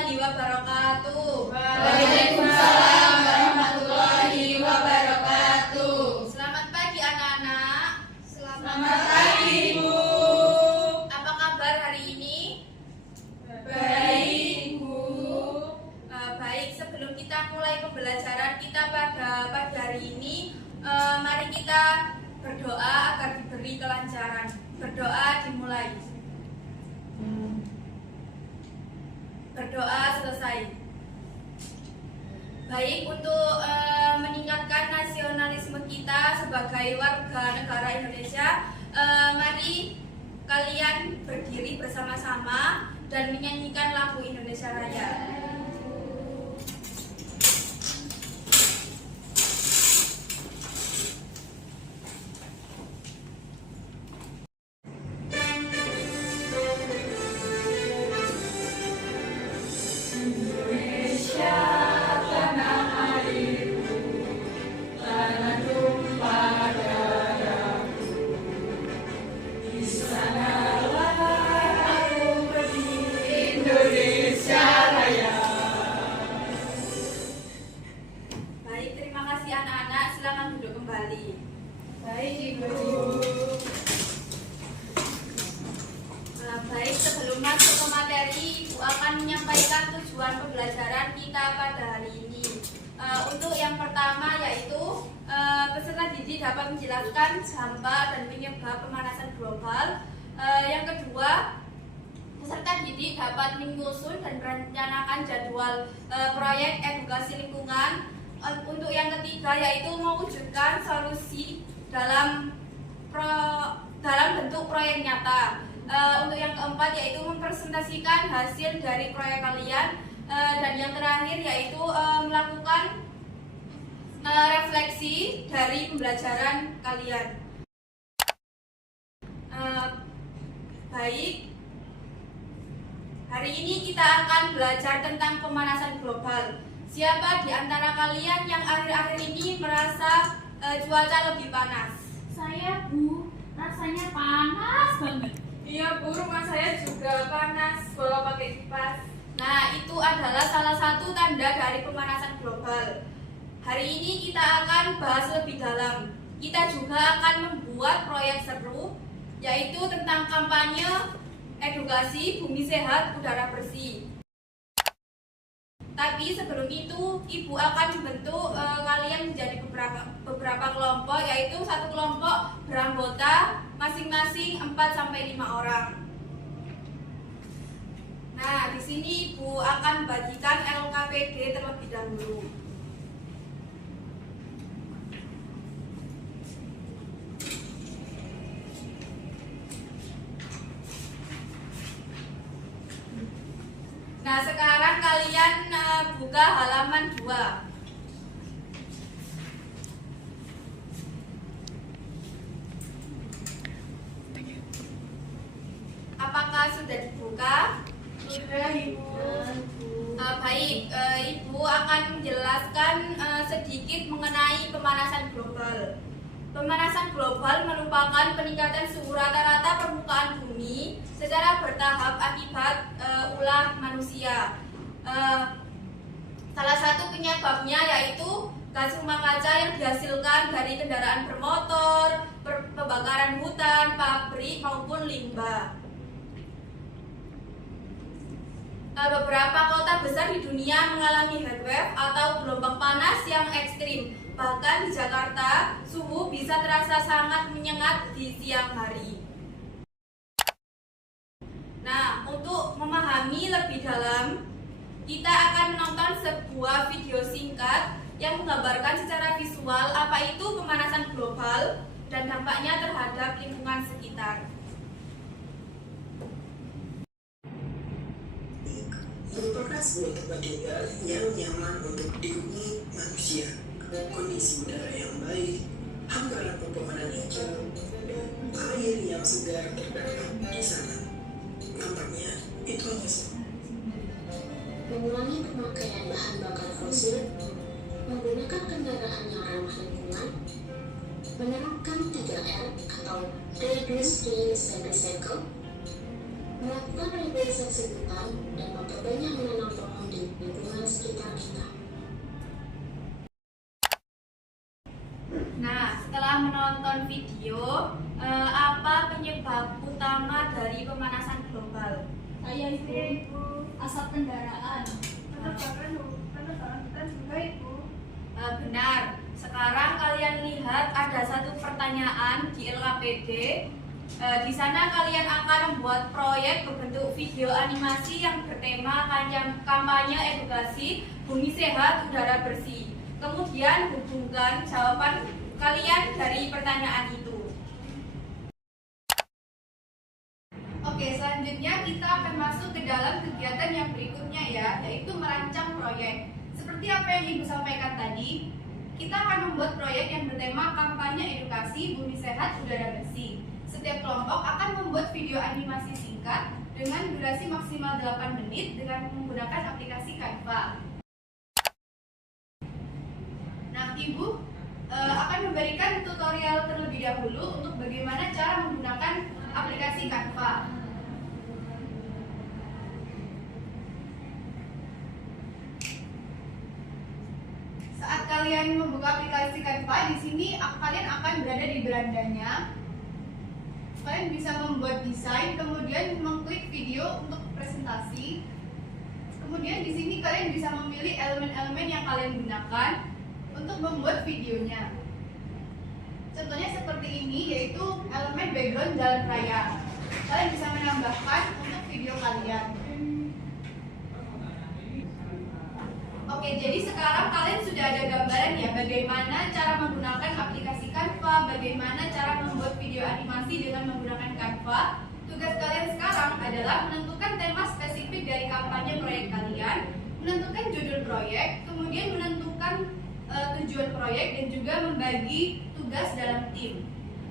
warahmatullahi wabarakatuh. Waalaikumsalam warahmatullahi wabarakatuh. Selamat pagi anak-anak. Selamat pagi Ibu. Apa kabar hari ini? Baik Bu. Baik, sebelum kita mulai pembelajaran kita pada pagi hari ini, mari kita berdoa agar diberi kelancaran. Berdoa dimulai. Berdoa selesai. Baik, untuk meningkatkan nasionalisme kita sebagai warga negara Indonesia, mari kalian berdiri bersama-sama dan menyanyikan lagu Indonesia Raya. Baik, terima kasih anak-anak. Silakan duduk kembali. Baik Ibu. Baik, sebelum masuk ke materi, Ibu akan menyampaikan tujuan pembelajaran kita pada hari ini. Untuk yang pertama yaitu peserta didik dapat menjelaskan dampak dan penyebab pemanasan global. Yang kedua, peserta didik dapat menyusun dan merencanakan jadwal proyek edukasi lingkungan. Untuk yang ketiga yaitu mewujudkan solusi dalam bentuk proyek nyata. Untuk yang keempat yaitu mempresentasikan hasil dari proyek kalian. Dan yang terakhir yaitu melakukan refleksi dari pembelajaran kalian. Baik, hari ini kita akan belajar tentang pemanasan global. Siapa di antara kalian yang akhir-akhir ini merasa cuaca lebih panas? Saya Bu, rasanya panas banget. Iya Bu, rumah saya juga panas walau pakai kipas. Nah, itu adalah salah satu tanda dari pemanasan global. Hari ini kita akan bahas lebih dalam. Kita juga akan membuat proyek seru, yaitu tentang kampanye edukasi bumi sehat udara bersih. Tapi sebelum itu, Ibu akan membentuk kalian menjadi beberapa kelompok, yaitu satu kelompok beranggota masing-masing 4-5 orang. Nah, di sini Ibu akan bagikan LKPD terlebih dahulu. Nah, sekarang kalian buka halaman 2. Apakah sudah dibuka? Sudah Ibu. Baik, Ibu akan menjelaskan sedikit mengenai pemanasan global. Pemanasan global merupakan peningkatan suhu rata-rata permukaan bumi secara bertahap akibat ulah manusia. Salah satu penyebabnya yaitu gas rumah kaca yang dihasilkan dari kendaraan bermotor, pembakaran hutan, pabrik maupun limbah. Beberapa kota besar di dunia mengalami heatwave atau gelombang panas yang ekstrim. Bahkan di Jakarta, suhu bisa terasa sangat menyengat di siang hari. Nah, untuk memahami lebih dalam, kita akan menonton sebuah video singkat yang menggambarkan secara visual apa itu pemanasan global dan dampaknya terhadap lingkungan sekitar. Merupakan sebuah tempat tinggal yang nyaman untuk dihuni manusia. Kondisi udara yang baik, hamparan pepohonan hijau, dan air yang segar terdapat di sana. Nampaknya itu hanya mengurangi pemakaian bahan bakar fosil, menggunakan kendaraan yang ramah lingkungan, menerapkan 3R atau Reduce, Reuse, and Recycle, melakukan rehabilitasi hutan dan memperbanyak menanam pohon nonton video apa penyebab utama dari pemanasan global? Saya Ibu. Asap kendaraan. Benar. Sekarang kalian lihat ada satu pertanyaan di LKPD. Di sana kalian akan membuat proyek berbentuk video animasi yang bertema kampanye edukasi bumi sehat udara bersih. Kemudian hubungkan jawaban kalian dari pertanyaan itu. Oke, selanjutnya kita akan masuk ke dalam kegiatan yang berikutnya ya, yaitu merancang proyek. Seperti apa yang Ibu sampaikan tadi, kita akan membuat proyek yang bertema kampanye edukasi bumi sehat udara bersih. Setiap kelompok akan membuat video animasi singkat dengan durasi maksimal 8 menit dengan menggunakan aplikasi Canva. Nah, Ibu akan memberikan tutorial terlebih dahulu untuk bagaimana cara menggunakan aplikasi Canva. Saat kalian membuka aplikasi Canva, di sini kalian akan berada di berandanya. Kalian bisa membuat desain, kemudian mengklik video untuk presentasi. Kemudian di sini kalian bisa memilih elemen-elemen yang kalian gunakan untuk membuat videonya. Contohnya seperti ini, yaitu elemen background jalan raya. Kalian bisa menambahkan untuk video kalian. Oke, jadi sekarang kalian sudah ada gambaran ya bagaimana cara menggunakan aplikasi Canva, bagaimana cara membuat video animasi dengan menggunakan Canva. Tugas kalian sekarang adalah menentukan tema spesifik dari kampanye proyek kalian, menentukan judul proyek, kemudian menentukan tujuan proyek dan juga membagi tugas dalam tim.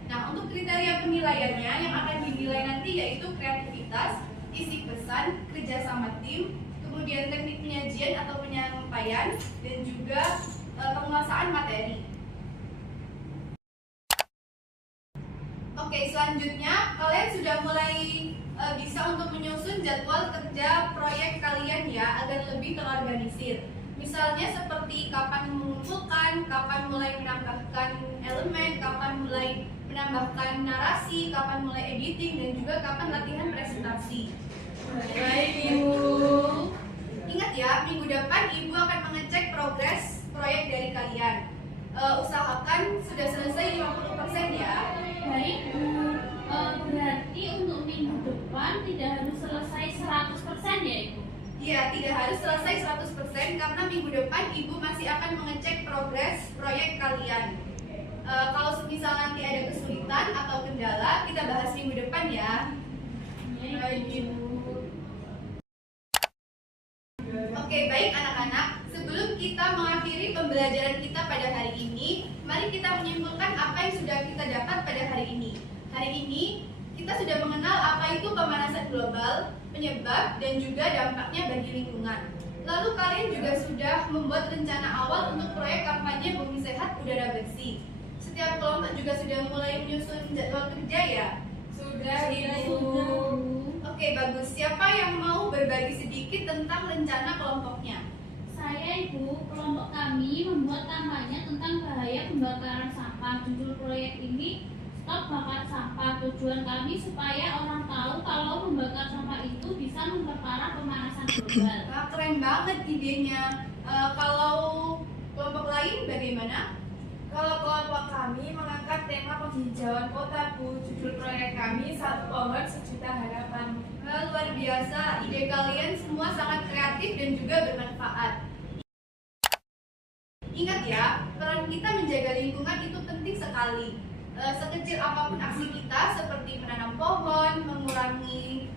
Nah, untuk kriteria penilaiannya yang akan dinilai nanti yaitu kreativitas, isi pesan, kerjasama tim, kemudian teknik penyajian atau penyampaian, dan juga penguasaan materi. Oke, selanjutnya kalian sudah mulai bisa untuk menyusun jadwal kerja proyek kalian ya agar lebih terorganisir. Misalnya seperti kapan mengumpulkan, kapan mulai menambahkan elemen, kapan mulai menambahkan narasi, kapan mulai editing, dan juga kapan latihan presentasi. Baik, Ibu. Ingat ya, minggu depan Ibu akan mengecek progres proyek dari kalian. Usahakan sudah selesai 50% ya. Baik, Bu. Berarti untuk minggu depan tidak harus selesai 100% ya, Ibu? Iya, tidak harus selesai 100% karena minggu depan Ibu masih akan mengecek progres proyek kalian. Kalau misal nanti ada kesulitan atau kendala, kita bahas minggu depan ya. Baik, Ibu. Oke, baik anak-anak. Sebelum kita mengakhiri pembelajaran kita pada hari ini, mari kita menyimpulkan apa yang sudah kita dapat pada hari ini. Hari ini kita sudah mengenal apa itu pemanasan global, penyebab, dan juga dampaknya bagi lingkungan. Lalu kalian juga sudah membuat rencana awal untuk proyek kampanye bumi sehat udara bersih. Setiap kelompok juga sudah mulai menyusun jadwal kerja ya? Sudah, Ibu. Oke, bagus. Siapa yang mau berbagi sedikit tentang rencana kelompoknya? Saya, Ibu. Kelompok kami membuat kampanye tentang bahaya pembakaran sampah. Judul proyek ini Stop Bakar Sampah. Tujuan kami supaya orang tahu kalau membakar sampah itu bisa memperparah pemanasan global. Wah, keren banget idenya. Kalau kelompok lain bagaimana? Kalau kelompok kami mengangkat tema penghijauan kota, Bu. Judul proyek kami Satu Pohon Sejuta Harapan. Luar biasa, ide kalian semua sangat kreatif dan juga bermanfaat. Ingat ya, peran kita menjaga lingkungan itu penting sekali. Sekecil apapun aksi kita seperti menanam pohon, mengurangi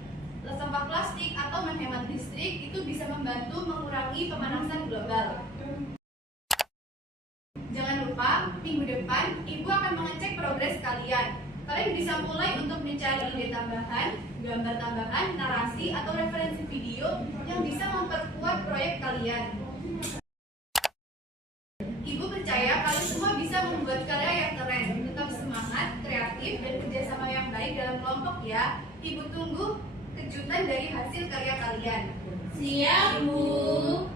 sampah plastik, atau menghemat listrik, itu bisa membantu mengurangi pemanasan global. Jangan lupa, minggu depan Ibu akan mengecek progres kalian. Kalian bisa mulai untuk mencari ide tambahan, gambar tambahan, narasi, atau referensi video yang bisa memperkuat proyek kalian. Ibu percaya kalian semua bisa membuat karya yang keren. Tetap semangat, kreatif, dan kerjasama yang baik dalam kelompok ya. Ibu tunggu kejutan dari hasil karya kalian. Siap, Bu.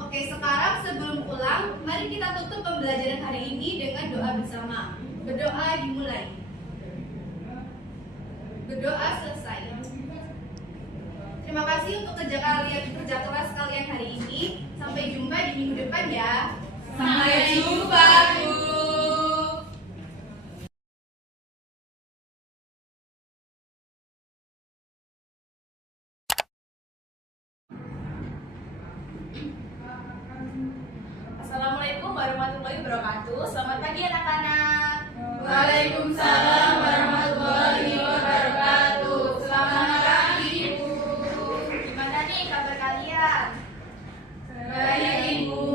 Oke, sekarang sebelum pulang sekarang, mari kita tutup pembelajaran hari ini dengan doa bersama. Berdoa dimulai. Berdoa selesai. Terima kasih untuk kerja keras kalian hari ini. Sampai jumpa di minggu depan ya. Sampai jumpa, Bu. Assalamualaikum warahmatullahi wabarakatuh. Selamat pagi anak-anak. Waalaikumsalam warahmatullahi wabarakatuh. Selamat pagi, Bu. Gimana nih kabar kalian? Baik, Ibu.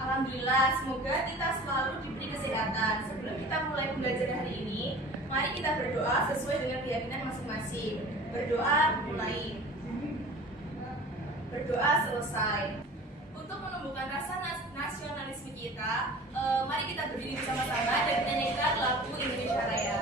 Alhamdulillah, semoga kita selalu diberi kesehatan. Sebelum kita mulai pembelajaran hari ini, mari kita berdoa sesuai dengan keyakinan masing-masing. Berdoa mulai. Berdoa selesai. Untuk menumbuhkan rasa nasionalisme kita, mari kita berdiri bersama-sama dan menyanyikan lagu Indonesia Raya.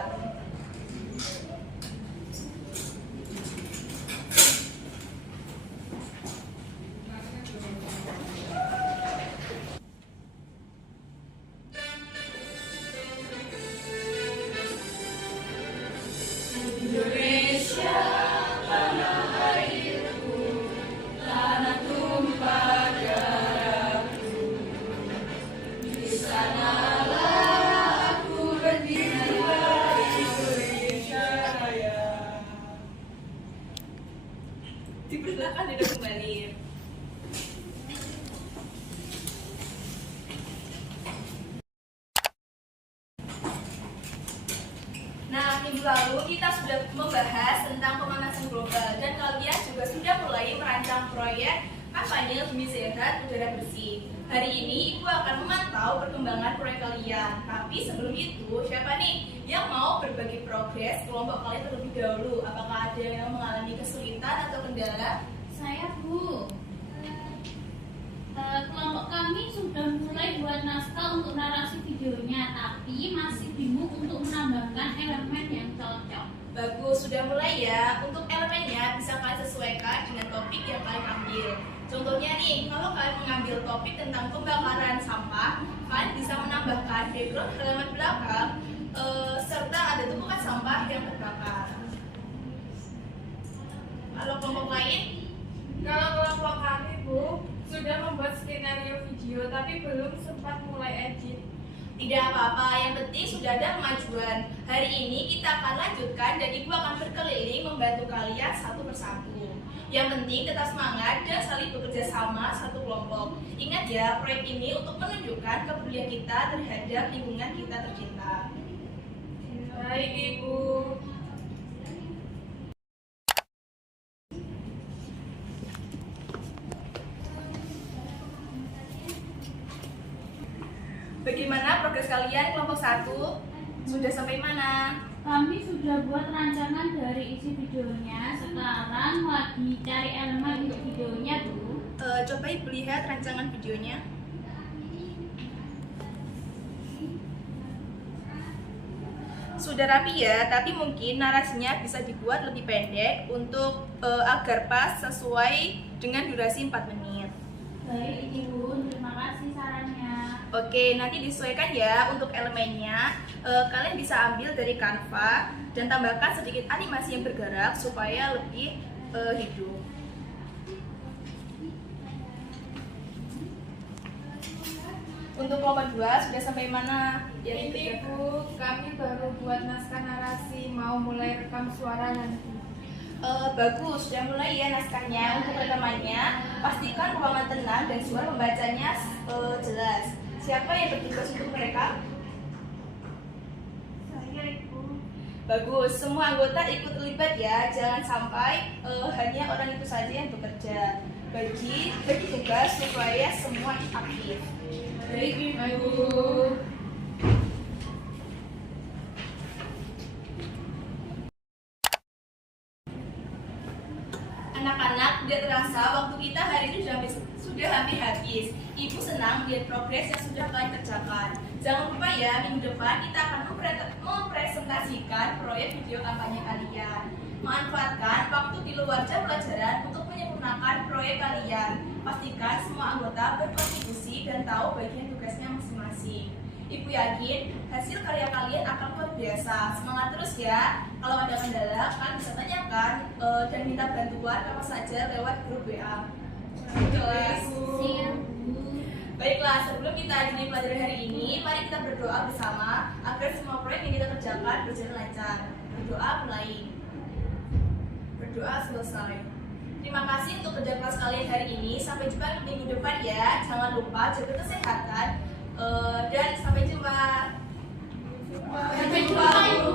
Dipersilakan duduk kembali. Nah, minggu lalu kita sudah membahas tentang pemanasan global dan kalian juga sudah mulai merancang proyek kampanye demi sehat udara bersih. Hari ini Ibu akan memantau perkembangan proyek kalian. Tapi sebelum itu, siapa nih yang mau berbagi progres kelompok kalian terlebih dahulu? Apakah ada yang mengalami kesulitan atau kendala? Saya, Bu. Kelompok kami sudah mulai buat naskah untuk narasi videonya, tapi masih bingung untuk menambahkan elemen yang cocok. Bagus, sudah mulai ya. Untuk elemennya bisa kalian sesuaikan dengan topik yang kalian ambil. Contohnya nih, kalau kalian mengambil topik tentang pembakaran sampah, kalian bisa menambahkan background halaman belakang serta ada tumpukan sampah yang terbakar. Kalau kelompok lain, Kalau kelompok kami, Bu, sudah membuat skenario video tapi belum sempat mulai edit. tidak apa-apa, yang penting sudah ada kemajuan. Hari ini kita akan lanjutkan dan Ibu akan berkeliling membantu kalian satu persatu. Yang penting tetap semangat dan saling bekerja sama satu kelompok. Ingat ya, proyek ini untuk menunjukkan kepedulian kita terhadap lingkungan kita tercinta. Baik, Ibu. Bagaimana progres kalian kelompok 1? Sudah sampai mana? Kami sudah buat rancangan dari isi videonya. Sekarang lagi cari elemen untuk videonya, Bu. Coba Ibu lihat rancangan videonya. Sudah rapi ya, tapi mungkin narasinya bisa dibuat lebih pendek untuk agar pas sesuai dengan durasi 4 menit. Baik, Ibu. Terima kasih sarannya. Oke, nanti disesuaikan ya untuk elemennya. Kalian bisa ambil dari Canva dan tambahkan sedikit animasi yang bergerak supaya lebih hidup. Untuk kelompok 2 sudah sampai mana? Ini, Bu, kami baru buat naskah narasi, mau mulai rekam suara nanti. Bagus, sudah mulai ya naskahnya. Untuk rekamannya, pastikan ruangan tenang dan suara pembacanya jelas. Siapa yang bertugas untuk merekam? Saya, Ibu. Bagus, semua anggota ikut terlibat ya. Jangan sampai hanya orang itu saja yang bekerja. Bagi tugas supaya semua aktif. Baik, Ibu. Anak-anak, tidak terasa waktu kita hari ini sudah hampir habis. Ibu senang melihat progres yang sudah kalian kerjakan. Jangan lupa ya, minggu depan kita akan mempresentasikan proyek video kampanye kalian. Manfaatkan waktu di luar jam pelajaran untuk menyempurnakan menyempurnakan proyek kalian. Pastikan semua anggota berkontribusi dan tahu bagian tugasnya masing-masing. Ibu yakin hasil karya kalian akan luar biasa. Semangat terus ya. Kalau ada kendala, kalian bisa tanyakan dan minta bantuan apa saja lewat grup WA. Jelas. Baiklah, sebelum kita akhiri pelajaran hari ini, mari kita berdoa bersama agar semua proyek yang kita kerjakan berjalan lancar. Berdoa mulai. Berdoa selesai. Terima kasih untuk kerja keras kalian hari ini. Sampai jumpa minggu depan ya. Jangan lupa jaga kesehatan. Dan sampai jumpa. Sampai jumpa, Ibu.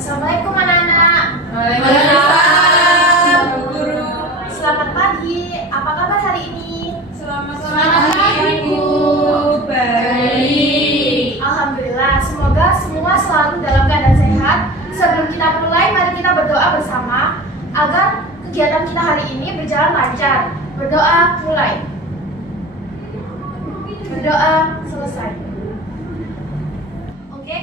Assalamualaikum anak-anak. Waalaikumsalam, Bu Guru. Selamat pagi. Apa kabar hari ini? Selamat pagi, Bu. Baik. Alhamdulillah. Semoga semua selalu dalam keadaan sehat. Sebelum kita mulai, mari kita berdoa bersama agar kegiatan kita hari ini berjalan lancar. Berdoa mulai. Berdoa selesai. Oke,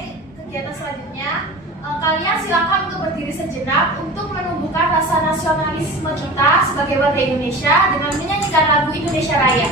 kegiatan selanjutnya. Kalian silakan untuk berdiri sejenak untuk menumbuhkan rasa nasionalisme kita sebagai warga Indonesia dengan menyanyikan lagu Indonesia Raya.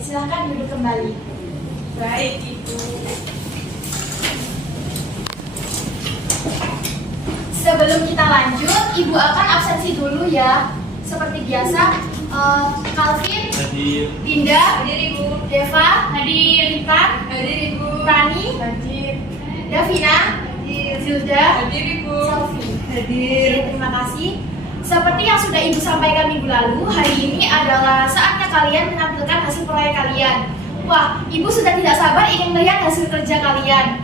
Silahkan duduk kembali. Baik, Ibu. Sebelum kita lanjut, Ibu akan absensi dulu ya. Seperti biasa, Calvin, Dinda, Hadir, Ibu. Deva, Rifan, Hadir, Ibu. Rani, Hadir. Davina, Zilda, Hadir, Ibu. Sophie. Hadir. Terima kasih. Seperti yang sudah Ibu sampaikan minggu lalu, hari ini adalah saatnya kalian menampilkan hasil proyek kalian. Wah, Ibu sudah tidak sabar ingin melihat hasil kerja kalian.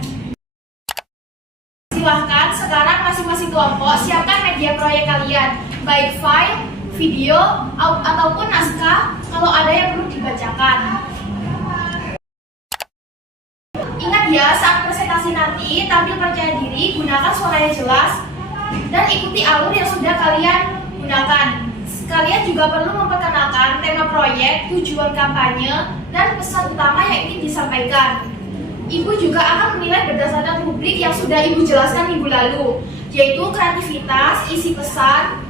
Silahkan sekarang masing-masing kelompok siapkan media proyek kalian, baik file, video, ataupun naskah kalau ada yang perlu dibacakan. Ingat ya, saat presentasi nanti, tampil percaya diri, gunakan suara yang jelas, dan ikuti alur yang sudah kalian gunakan. Kalian juga perlu memperkenalkan tema proyek, tujuan kampanye, dan pesan utama yang ingin disampaikan. Ibu juga akan menilai berdasarkan rubrik yang sudah Ibu jelaskan minggu lalu, yaitu kreativitas, isi pesan,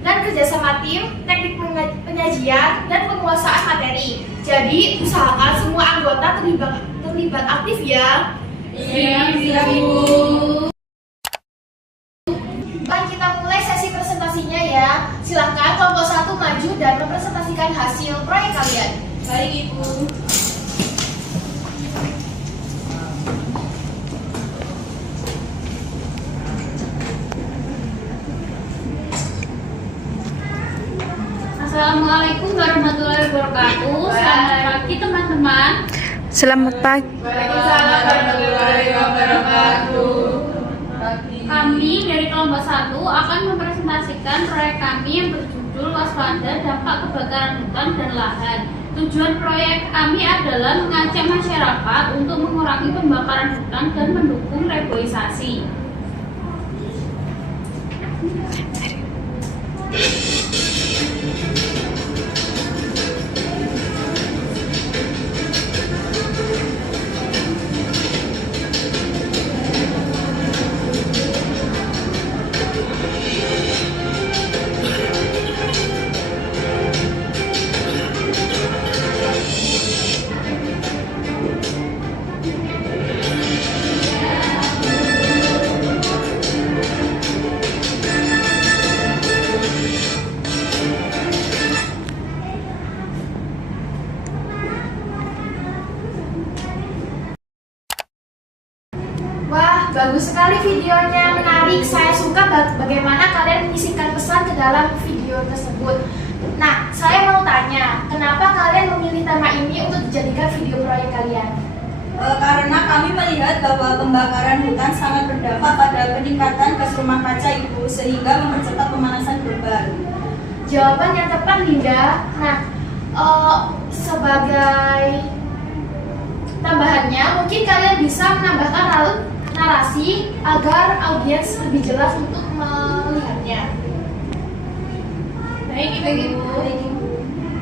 dan kerjasama tim, teknik penyajian, dan penguasaan materi. Jadi, usahakan semua anggota terlibat aktif ya. Siap, Ibu. Kita mulai sesi presentasinya ya. Silahkan kelompok 1 maju dan mempresentasikan hasil proyek kalian. Baik, Ibu. Assalamualaikum warahmatullahi wabarakatuh. Selamat pagi teman-teman. Selamat pagi. Waalaikumsalam warahmatullahi wabarakatuh. Kami dari kelompok 1 akan mempresentasikan proyek kami yang berjudul Waspada Dampak Kebakaran Hutan dan Lahan. Tujuan proyek kami adalah mengajak masyarakat untuk mengurangi pembakaran hutan dan mendukung reboisasi. Wah, bagus sekali videonya, menarik. Saya suka bagaimana kalian menyisipkan pesan ke dalam video tersebut. Nah, saya mau tanya, kenapa kalian memilih tema ini untuk dijadikan video proyek kalian? karena kami melihat bahwa pembakaran hutan sangat berdampak pada peningkatan gas rumah kaca Ibu, sehingga mempercepat pemanasan global. Jawaban yang tepat, Linda. Nah, sebagai tambahannya, mungkin kalian bisa menambahkan narasi agar audiens lebih jelas untuk melihatnya. Baik, Ibu.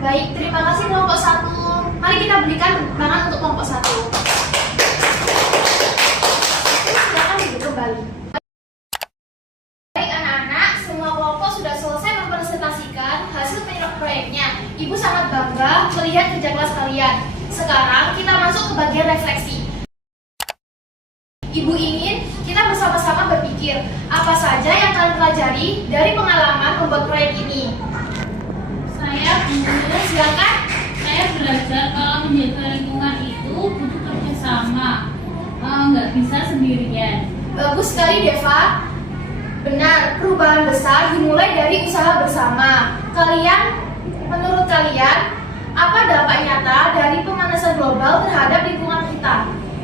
Baik, terima kasih kelompok 1. Mari kita berikan tangan untuk kelompok 1. Silakan duduk kembali. Baik anak-anak, semua kelompok sudah selesai mempresentasikan hasil proyeknya. Ibu sangat bangga melihat kerja kelas kalian. Sekarang kita masuk ke bagian refleksi. Ibu ingin kita bersama-sama berpikir apa saja yang kalian pelajari dari pengalaman membuat proyek ini. Silakan. Saya belajar kalau menjaga lingkungan itu butuh kerjasama, nggak bisa sendirian. Bagus sekali, Deva. Benar, perubahan besar dimulai dari usaha bersama. Menurut kalian, apa dampak nyata dari pemanasan global terhadap lingkungan kita?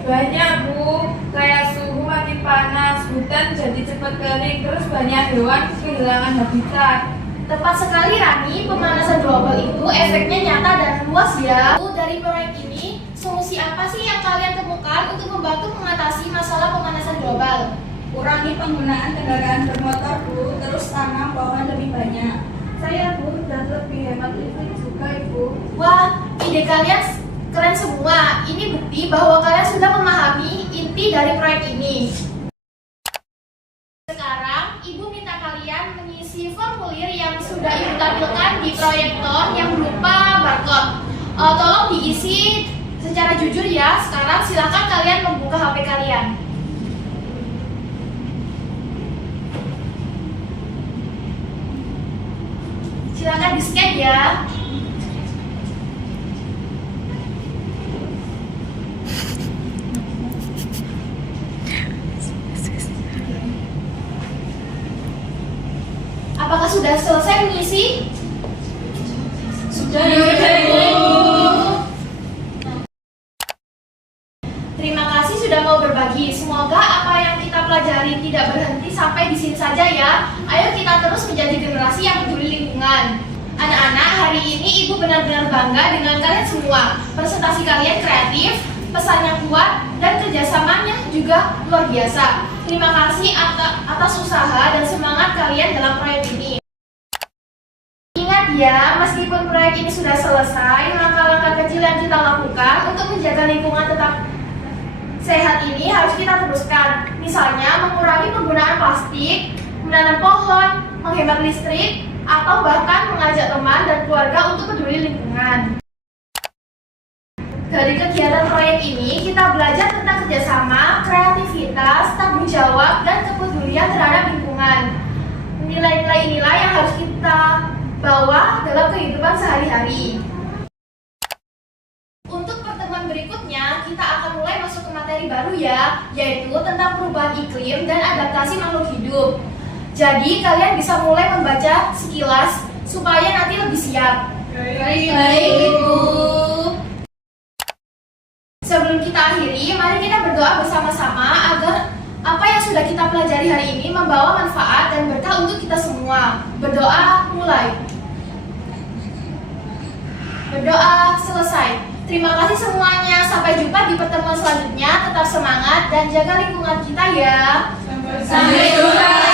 Banyak, Bu. Kayak suhu makin panas, hutan jadi cepat kering, terus banyak hewan kehilangan habitat. Tepat sekali, Rani. Pemanasan global itu efeknya nyata dan luas ya. Dari proyek ini, solusi apa sih yang kalian temukan untuk membantu mengatasi masalah pemanasan global? Kurangi penggunaan kendaraan bermotor, Bu, terus tanam pohon lebih banyak. Saya, Bu, dan lebih hemat listrik juga, Ibu. Wah, ide kalian keren semua. Ini bukti bahwa kalian sudah memahami inti dari proyek ini. Sekarang, Ibu minta kalian mengisi formulir yang sudah Ibu tampilkan di proyektor yang berupa barcode. Tolong diisi secara jujur ya. Sekarang silakan kalian membuka HP kalian. Silakan di-scan ya. Apakah sudah selesai mengisi? Sudah, Ibu. Terima kasih sudah mau berbagi. Semoga apa yang kita pelajari tidak berhenti sampai di sini saja ya. Ayo kita terus menjadi generasi yang peduli lingkungan. Anak-anak, hari ini Ibu benar-benar bangga dengan kalian semua. Presentasi kalian kreatif, pesannya kuat, dan kerjasamanya juga luar biasa. Terima kasih atas usaha dan semangat kalian dalam proyek ini. Ingat ya, meskipun proyek ini sudah selesai, langkah-langkah kecil yang kita lakukan untuk menjaga lingkungan tetap sehat ini harus kita teruskan. Misalnya, mengurangi penggunaan plastik, menanam pohon, menghemat listrik, atau bahkan mengajak teman dan keluarga untuk peduli lingkungan. Dari kegiatan proyek ini, kita belajar tentang kerjasama, kreativitas, tanggung jawab, dan kepedulian terhadap lingkungan. Nilai-nilai inilah yang harus kita bawa dalam kehidupan sehari-hari. Untuk pertemuan berikutnya, kita akan mulai masuk ke materi baru ya, yaitu tentang perubahan iklim dan adaptasi makhluk hidup. Jadi, kalian bisa mulai membaca sekilas supaya nanti lebih siap. Baik, Ibu. Sebelum kita akhiri, mari kita berdoa bersama-sama agar apa yang sudah kita pelajari hari ini membawa manfaat dan berkah untuk kita semua. Berdoa mulai. Berdoa selesai. Terima kasih semuanya. Sampai jumpa di pertemuan selanjutnya. Tetap semangat dan jaga lingkungan kita ya. Sampai jumpa.